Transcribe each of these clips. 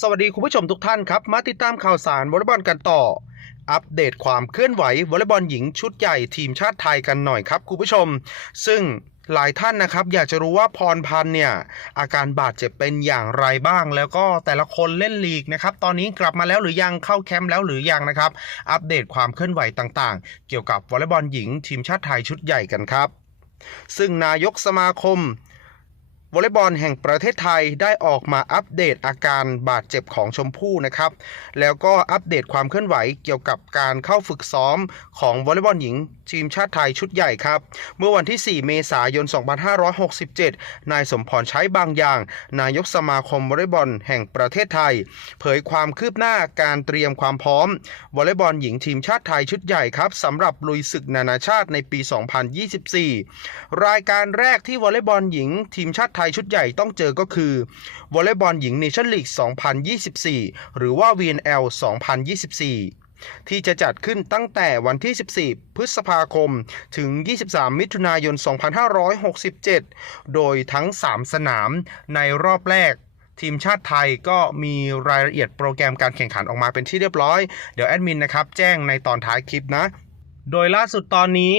สวัสดีคุณผู้ชมทุกท่านครับ มาติดตามข่าวสารวอลเลย์บอลกันต่อ อัปเดตความเคลื่อนไหววอลเลย์บอลหญิงชุดใหญ่ทีมชาติไทยกันหน่อยครับคุณผู้ชม ซึ่งหลายท่านนะครับ อยากจะรู้ว่าพรพันธ์เนี่ย อาการบาดเจ็บเป็นอย่างไรบ้าง แล้วก็แต่ละคนเล่นลีกนะครับ ตอนนี้กลับมาแล้วหรือยังเข้าแคมป์แล้วหรือยังนะครับ อัปเดตความเคลื่อนไหวต่างๆ เกี่ยวกับวอลเลย์บอลหญิงทีมชาติไทยชุดใหญ่กันครับซึ่งนายกสมาคม วอลเลย์บอลแห่งประเทศไทยได้ออกมาอัปเดตอาการบาดเจ็บของชมพู่นะครับ แล้วก็อัปเดตความเคลื่อนไหวเกี่ยวกับการเข้าฝึกซ้อมของวอลเลย์บอลหญิงทีมชาติไทยชุดใหญ่ครับ เมื่อวันที่ 4 เมษายน 2567 นายสมพรใช้บางอย่าง นายกสมาคมวอลเลย์บอลแห่งประเทศไทย เผยความคืบหน้าการเตรียมความพร้อมวอลเลย์บอลหญิงทีมชาติไทยชุดใหญ่ครับสำหรับลุยศึกนานาชาติในปี 2024 รายการแรกที่วอลเลย์บอลหญิงทีมชาติไทยชุดใหญ่ต้องเจอก็คือวอลเลย์บอลหญิงเนชั่นลีก 2024 หรือว่า VNL 2024 ที่จะจัดขึ้นตั้งแต่วันที่ 14 พฤษภาคม ถึง 23 มิถุนายน 2567 โดยทั้ง 3 สนามในรอบแรกทีมชาติไทยก็มีรายละเอียดโปรแกรมการแข่งขันออกมาเป็นที่เรียบร้อย เดี๋ยวแอดมินนะครับ แจ้งในตอนท้ายคลิปนะ โดยล่าสุดตอนนี้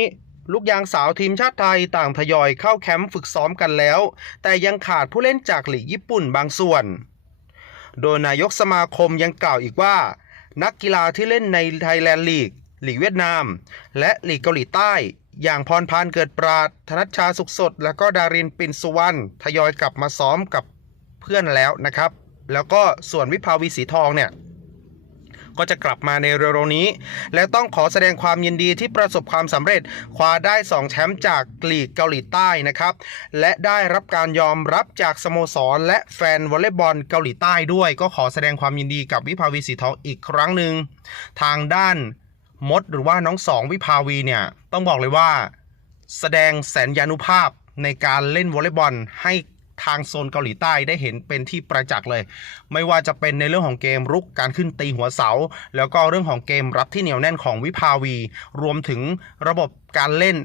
ลูกยางสาวทีมชาติไทยต่างทยอยเข้าแคมป์ฝึกซ้อมกันแล้ว แต่ยังขาดผู้เล่นจากหลีกญี่ปุ่นบางส่วน โดยนายกสมาคมยังกล่าวอีกว่า นักกีฬาที่เล่นในไทยแลนด์ลีกหลีกเวียดนาม และหลีกเกาหลีใต้ อย่างพรพานเกิดปราดธนัชชาสุขสด และก็ดารินปินสุวรรณทยอยกลับมาซ้อมกับเพื่อนแล้วนะครับ แล้วก็ส่วนวิภาวีสีทองเนี่ย ก็จะกลับมาในเร็วๆนี้ และต้องขอแสดงความยินดีที่ประสบความสำเร็จคว้าได้ 2 แชมป์จากลีกเกาหลีใต้นะครับ และได้รับการยอมรับจากสโมสร และแฟนวอลเลย์บอลเกาหลีใต้ด้วย ก็ขอแสดงความยินดีกับวิภาวีสีทองอีกครั้งหนึ่งทางด้านมดหรือว่าน้องสองวิภาวีเนี่ยต้องบอกเลยว่า แสดงแสนยานุภาพในการเล่นวอลเลย์บอลให้ ทางโซนเกาหลีใต้ได้เห็นเป็นที่ประจักษ์เลย ไม่ว่าจะเป็นในเรื่องของเกมรุกการขึ้นตีหัวเสา แล้วก็เรื่องของเกมรับที่เหนียวแน่นของวิภาวี รวมถึงระบบการเล่น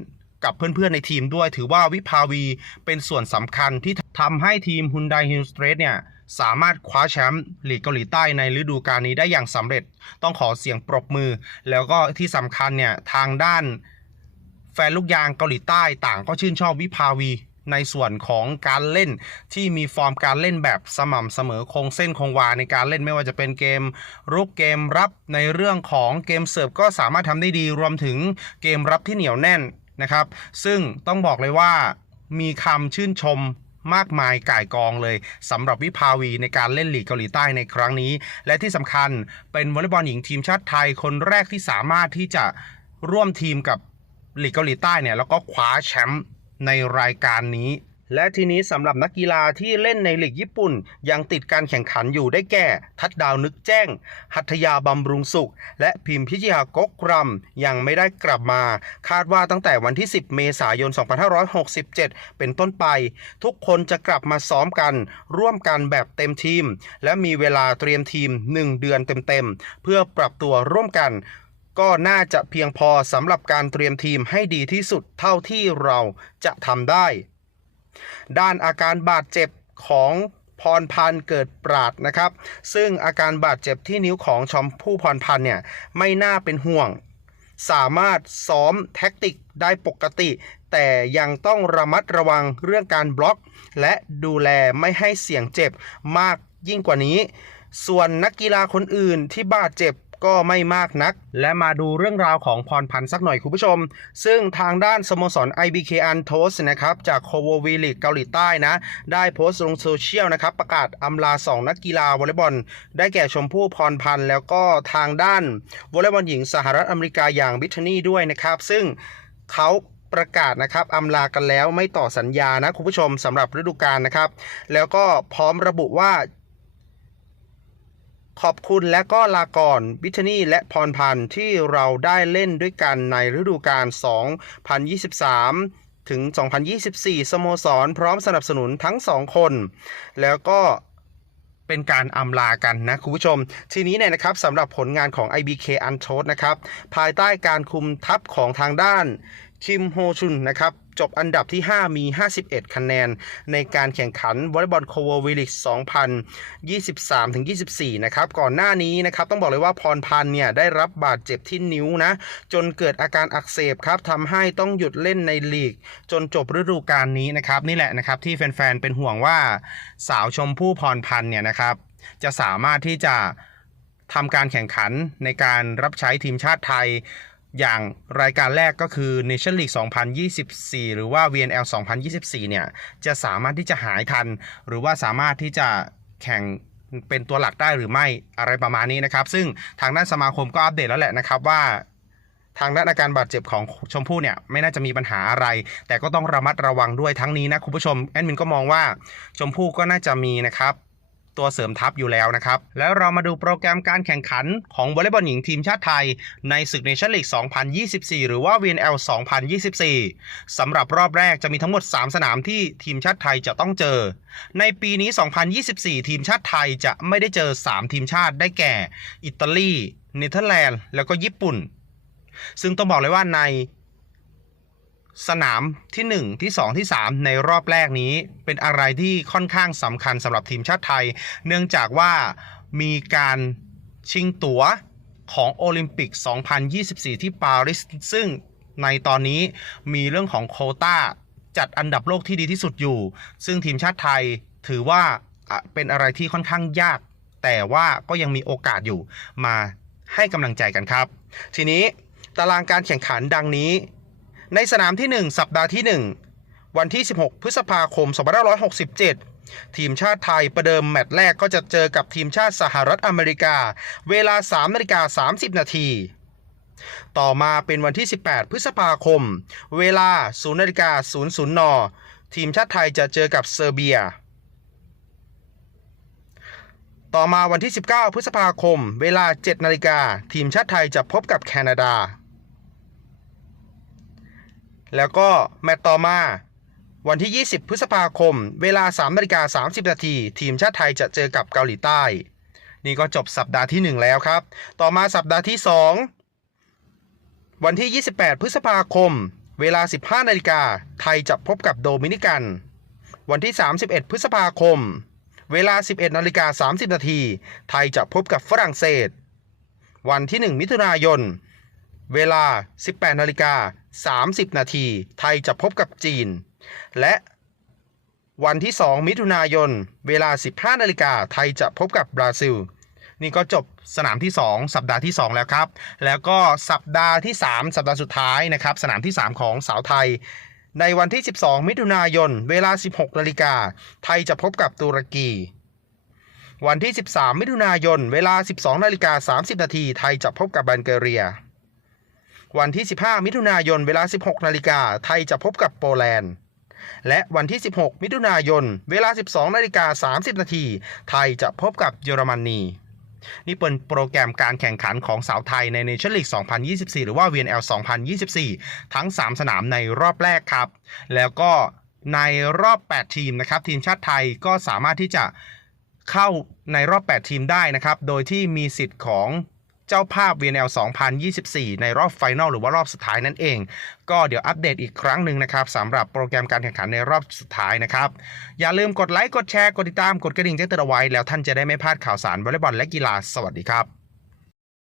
กับเพื่อนๆในทีมด้วย ถือว่าวิภาวีเป็นส่วนสำคัญที่ทำให้ทีม Hyundai Hill Straight เนี่ยสามารถคว้าแชมป์ลีกเกาหลีใต้ในฤดูกาลนี้ได้อย่างสำเร็จ ต้องขอเสียงปรบมือ แล้วก็ที่สำคัญเนี่ยทางด้านแฟนลูกยางเกาหลีใต้ต่างก็ชื่นชอบวิภาวี ในส่วนของการเล่นที่มีฟอร์มการเล่นแบบสม่ำเสมอคงเส้นคงวาในการเล่นไม่ว่าจะเป็นเกมรุกเกมรับในเรื่องของเกมเสิร์ฟก็สามารถทำได้ดีรวมถึงเกมรับที่เหนียวแน่นนะครับ ซึ่งต้องบอกเลยว่ามีคำชื่นชมมากมายก่ายกองเลยสำหรับวิภาวีในการเล่นลีกเกาหลีใต้ในครั้งนี้ และที่สำคัญเป็นวอลเลย์บอลหญิงทีมชาติไทยคนแรกที่สามารถที่จะร่วมทีมกับลีกเกาหลีใต้เนี่ยแล้วก็คว้าแชมป์ ในรายการนี้ และทีนี้สำหรับนักกีฬาที่เล่นในลีกญี่ปุ่น ยังติดการแข่งขันอยู่ได้แก่ ทัดดาวนึกแจ้ง หัตยาบำรุงสุข และพิมพิชยากกรำยังไม่ได้กลับมา คาดว่าตั้งแต่วันที่ 10 เมษายน 2567 เป็นต้นไป ทุกคนจะกลับมาซ้อมกัน ร่วมกันแบบเต็มทีม และมีเวลาเตรียมทีม 1 เดือนเต็มๆเพื่อปรับตัวร่วมกัน ก็น่าจะเพียงพอสำหรับการเตรียมทีมให้ดีที่สุดเท่าที่เราจะทำได้ ด้านอาการบาดเจ็บของพรพันธ์เกิดปราดนะครับ ซึ่งอาการบาดเจ็บที่นิ้วของชมพู่พรพันธ์เนี่ยไม่น่าเป็นห่วง สามารถซ้อมแท็กติกได้ปกติ แต่ยังต้องระมัดระวังเรื่องการบล็อก และดูแลไม่ให้เสี่ยงเจ็บมากยิ่งกว่านี้ ส่วนนักกีฬาคนอื่นที่บาดเจ็บ ก็ไม่มากนัก และมาดูเรื่องราวของพรพันธ์สักหน่อยคุณผู้ชม ซึ่งทางด้านสโมสร IBK a n t o s นะครับจากโคโววีลีกเกาหลีใต้นะ ได้โพสต์ลงโซเชียลนะครับประกาศอำลา 2 นักกีฬาวอลเลย์บอล ได้แก่ชมพู่พรพันธ์แล้วก็ทางด้านวอลเลย์บอลหญิงสหรัฐอเมริกาอย่างบิทนี่ด้วยนะครับ ซึ่งเขาประกาศนะครับอำลากันแล้วไม่ต่อสัญญานะคุณผู้ชมสำหรับฤดูกาลนะครับ แล้วก็พร้อมระบุว่า ขอบคุณและก็ลาก่อนบิทนี่และพรพันธ์ที่เราได้เล่นด้วยกันในฤดูกาล 2023 ถึง 2024 สโมสรพร้อมสนับสนุนทั้งสองคน แล้วก็เป็นการอำลากันนะคุณผู้ชม ทีนี้เนี่ยนะครับสำหรับผลงานของ IBK u n t o l d นะครับ ภายใต้การคุมทัพของทางด้านคิมโฮชุนนะครับ จบอันดับที่ 5 มี 51 คะแนน ในการแข่งขันวอลเลย์บอลโคเวอร์วิลิก2023-24 นะครับ ก่อนหน้านี้นะครับ ต้องบอกเลยว่าพรพันธ์เนี่ย ได้รับบาดเจ็บที่นิ้วนะ จนเกิดอาการอักเสบครับทำให้ต้องหยุดเล่นในลีก จนจบฤดูกาลนี้นะครับ นี่แหละนะครับ ที่แฟนๆ เป็นห่วงว่าสาวชมพู่พรพันธ์เนี่ยนะครับ จะสามารถที่จะทำการแข่งขันในการรับใช้ทีมชาติไทย อย่างรายการแรกก็คือ Nation League 2024 หรือว่า VNL 2024 เนี่ย จะสามารถที่จะหายทัน หรือว่าสามารถที่จะแข่งเป็นตัวหลักได้หรือไม่อะไรประมาณนี้นะครับ ซึ่งทางด้านสมาคมก็อัปเดตแล้วแหละนะครับว่าทางด้านอาการบาดเจ็บของชมพู่เนี่ยไม่น่าจะมีปัญหาอะไร แต่ก็ต้องระมัดระวังด้วยทั้งนี้นะคุณผู้ชมแอดมินก็มองว่าชมพู่ก็น่าจะมีนะครับ ตัวเสริมทัพอยู่แล้วนะครับ แล้วเรามาดูโปรแกรมการแข่งขันของวอลเลย์บอลหญิงทีมชาติไทย ในศึกเนชั่นลีก 2024 หรือว่า VNL 2024สำหรับรอบแรกจะมีทั้งหมด 3 สนามที่ทีมชาติไทยจะต้องเจอ ในปีนี้ 2024 ทีมชาติไทยจะไม่ได้เจอ 3 ทีมชาติได้แก่ อิตาลี เนเธอร์แลนด์ แล้วก็ญี่ปุ่น ซึ่งต้องบอกเลยว่าใน สนามที่ 1 ที่ 2 ที่ 3 ในรอบแรกนี้เป็นอะไรที่ค่อนข้างสำคัญสำหรับทีมชาติไทย เนื่องจากว่ามีการชิงตั๋วของโอลิมปิก 2024 ที่ปารีสซึ่งในตอนนี้มีเรื่องของโควต้าจัดอันดับโลกที่ดีที่สุดอยู่ ซึ่งทีมชาติไทยถือว่าเป็นอะไรที่ค่อนข้างยาก แต่ว่าก็ยังมีโอกาสอยู่มาให้กำลังใจกันครับ ทีนี้ตารางการแข่งขันดังนี้ ในสนามที่ 1 สัปดาห์ที่ 1 วันที่ 16 พฤษภาคม 2567 ทีมชาติไทยประเดิมแมตช์แรกก็จะเจอกับทีมชาติสหรัฐอเมริกา เวลา3นาฬิกา30 นาทีต่อมาเป็นวันที่ 18 พฤษภาคม เวลา0นาฬิกา00 น ทีมชาติไทยจะเจอกับเซอร์เบีย ต่อมาวันที่ 19 พฤษภาคม เวลา 7 นาฬิกา ทีมชาติไทยจะพบกับแคนาดา แล้วก็แมตต์ต่อมาวันที่ 20 พฤษภาคม เวลา3นาฬิกา30 นาที ทีมชาติไทยจะเจอกับเกาหลีใต้ นี่ก็จบสัปดาห์ที่ 1 แล้วครับ ต่อมาสัปดาห์ที่ 2 วันที่ 28 พฤษภาคม เวลา 15 นาฬิกา ไทยจะพบกับโดมินิกัน วันที่ 31 พฤษภาคม เวลา 11 นาฬิกา 30 นาที ไทยจะพบกับฝรั่งเศส วันที่ 1 มิถุนายน เวลา 18 นาฬิกา 30 นาที ไทยจะพบกับจีน และวันที่ 2 มิถุนายน เวลา 15นาฬิกาไทยจะพบกับบราซิล นี่ก็จบสนามที่ 2 สัปดาห์ที่ 2 แล้วครับ แล้วก็สัปดาห์ที่ 3 สัปดาห์สุดท้ายนะครับ สนามที่ 3 ของสาวไทย ในวันที่ 12 มิถุนายน เวลา 16นาฬิกาไทยจะพบกับตุรกี วันที่ 13 มิถุนายน เวลา 12นาฬิกา30นาทีไทยจะพบกับบัลแกเรีย วันที่ 15 มิถุนายนเวลา 16 นาฬิกาไทยจะพบกับโปแลนด์ และวันที่ 16 มิถุนายนเวลา 12 นาฬิกา 30 นาทีไทยจะพบกับเยอรมนีนี่เป็นโปรแกรมการแข่งขันของสาวไทยใน Nation League 2024 หรือว่า VNL 2024 ทั้ง 3 สนามในรอบแรกครับ แล้วก็ในรอบ 8 ทีมนะครับ ทีมชาติไทยก็สามารถที่จะเข้าในรอบ 8 ทีมได้นะครับ โดยที่มีสิทธิ์ของ เจ้าภาพ VNL 2024 ในรอบไฟนอลหรือว่ารอบสุดท้ายนั่นเอง ก็เดี๋ยวอัปเดตอีกครั้งหนึ่งนะครับสำหรับโปรแกรมการแข่งขันในรอบสุดท้ายนะครับ อย่าลืมกดไลค์กดแชร์กดติดตามกดกระดิ่งแจ้งเตือนเอาไว้แล้วท่านจะได้ไม่พลาดข่าวสารวอลเลย์บอลและกีฬาสวัสดีครับ